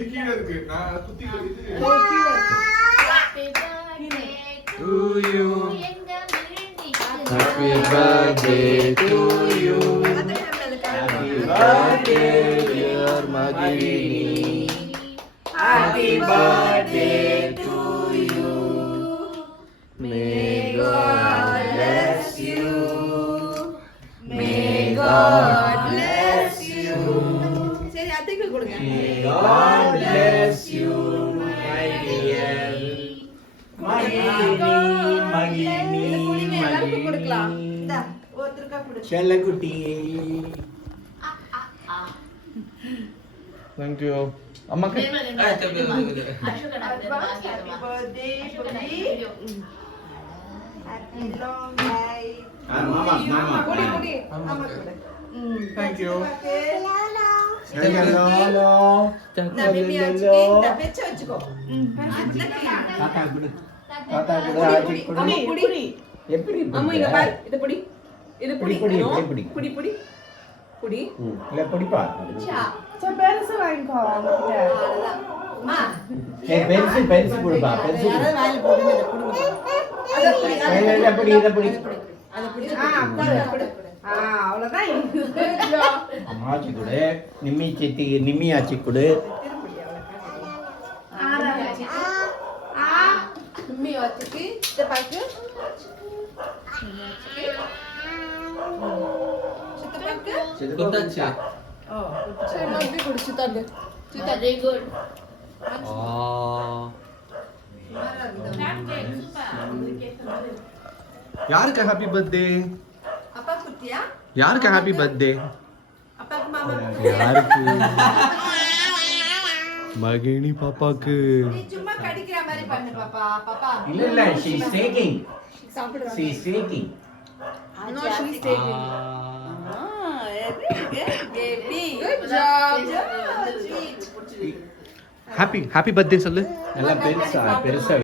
கீழ இருக்கு நான் சுத்தி இது to you happy birthday to you happy birthday dear Magini happy birthday to you may God bless you may God bless you சரி அத்தைக்கு கொடுங்க may God bless you my dear Magini எல்லாருக்கும் கொடுக்கலாம் இந்தா ஒருத்தருக்கா கொடு செல்லக்குட்டி thank you அம்மாக்கு happy birthday புடி happy long life mama புடி புடி மாமா கொடு thank you hello இந்த மிமி வச்சுக்கோ இந்த பெச்ச வச்சுக்கோ தாத்தா குடு தாத்தா குடு ஆச்சி குடு அம்மா புடி எப்படி அம்மா இங்க பாரு இது புடி இது புடி புடி, No. புடி. புடி புடி புடி இல்ல படிப்பா சே பெருசு வாங்கிக்கோ அவ்வளவுதான் அம்மா ஏய் பென்சில் குடுப்பா பென்சில் யாராவது வாயில போடுங்க இத புடி அத புடி இல்ல புடி இத புடி அத புடி அப்பா புடி அவ்வளவுதான் அம்மாச்சி குடு நிம்மி ஆச்சி குடு மிம்மி வச்சுக்கு இத பாக்கு சித்தப்பாக்கு கொடுத்தாச்சு ஓ சரி மறுபடியும் குடி சித்தாக்கு சித்தா வெரி குட் யாருக்கு ஹாப்பி பர்த்டே அப்பா குட்டியா யாருக்கு ஹாப்பி பர்த்டே அப்பாக்கு மாமா யாருக்கு மகினி பாப்பாக்கு நீ சும்மா கடிக்கிற மாதிரி பண்ணு பாப்பா பாப்பா இல்ல she is taking சாப்பிடுறா she is taking No, she's taking. Baby. Good job. Sweet. Happy birthday சொல்லு நல்லா பெருசா